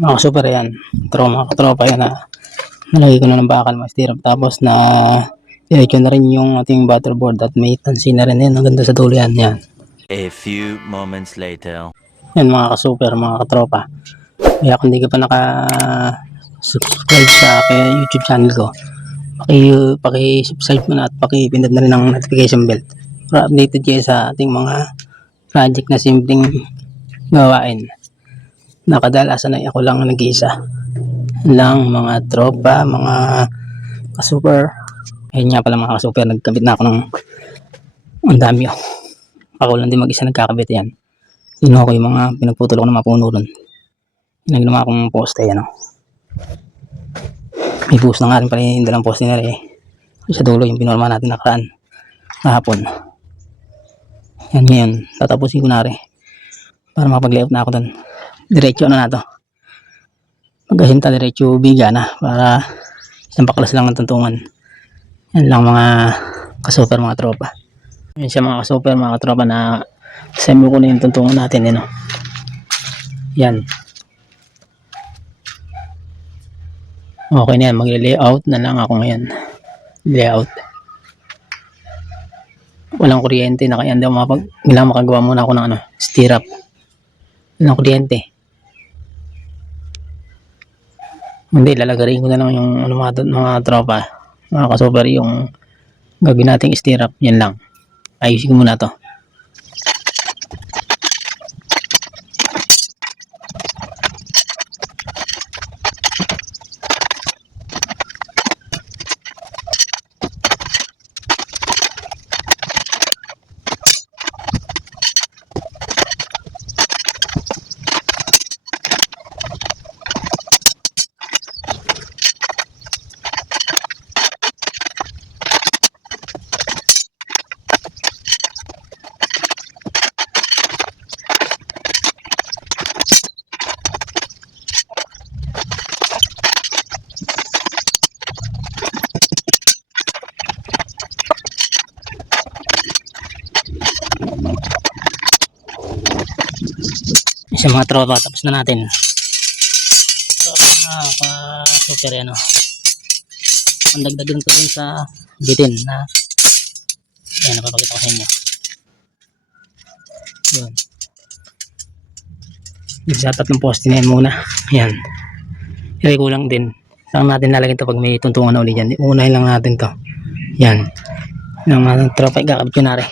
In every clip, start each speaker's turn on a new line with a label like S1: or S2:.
S1: Mga super yan. Tro, mga katropa yan na nalagay ko na ng bakal mga stirrup. Tapos na diretso na rin yung ating butterboard at may tansi na rin yan. Ang ganda sa dulo yan. Yan.
S2: A few moments later.
S1: Yan mga ka-super, mga katropa. Kaya kung hindi ka pa naka-subscribe sa aking YouTube channel ko, paki, paki-subscribe mo na at paki-pindot na rin ang notification bell para updated kayo sa ating mga project na simpleng gawain. Nakadalasan ay ako lang ang nag-iisa. Lang mga tropa, mga ka-super. Ayun nga pala mga ka-super, nagkabit na ako ng ang dami oh. Ako lang din mag-isa nagkakabit yan. Kinuha ko yung mga pinagputol ko ng mga puno ron. Yung ginawa kong poste, yan o. May post na nga rin pala yung dalang poste nila eh. Sa dulo, yung pinorma natin nakaraan. Kahapon. Yan ngayon, tatapusin ko na rin. Para makapag-layout na ako doon. Diretso na to. Pagkahinta, diretso biga na. Para isang baklas lang ng tuntungan. Yan lang mga kasuper, mga tropa. Yan siya mga kasuper, mga tropa na Assemble ko na yung tuntungan natin, eh, no? Yan. Okay na yan. Mag-layout na lang ako ngayon. Layout. Walang kuryente na kaya hindi ako makapag... Makagawa muna ako ng ano, stirrup. Walang kuryente. Hindi, lalagarin ko na lang yung ano, mga, mga tropa. Mga kasuper, yung gagawin nating stirrup. Yan lang. Ayusin ko muna to. Sa mga tropa tapos na natin. So mga uh, super yan o ang dagdagan ko dun sa bitin na yan napapakita ko sa inyo. Yun. Sa tatlong poste na yan muna. Yan ilagay ko lang din. Lang natin lalagyan to pag may tuntungan na uli dyan? Unahin lang natin to. Yan ng mga tropa ikakabit ko na rin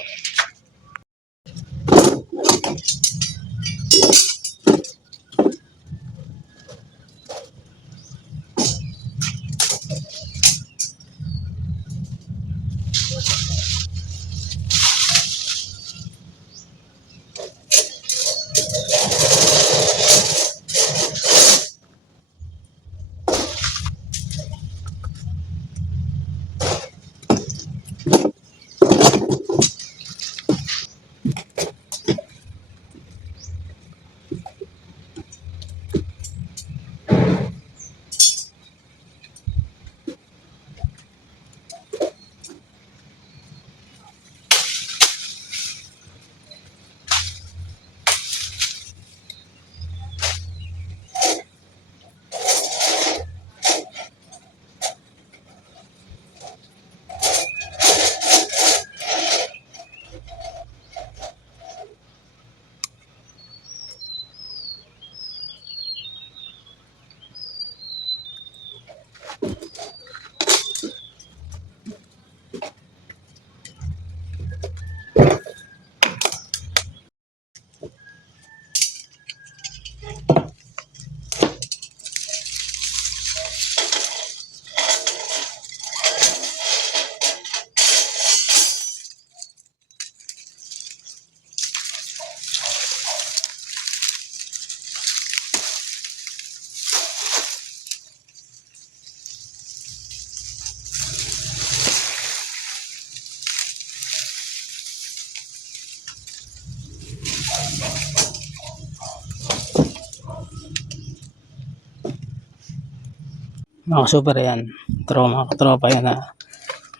S1: Oh, super yan. Tropa, tropa yan na ah.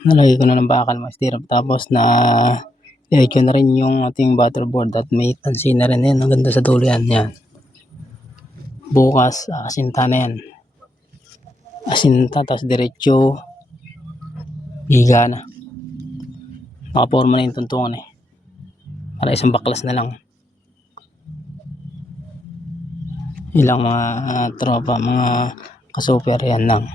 S1: nalagay ko na ng bakal mas tirap. Tapos na Diretso na rin yung ating butterboard at may tansi na rin yan. Ang ganda sa dulo yan. yan. Bukas, ah, asinta na yan. Asinta, tapos diretso. Higa na. Nakaporma na yung tuntungan eh. Para isang baklas na lang. Ilang mga uh, tropa, mga Kasuper yan lang.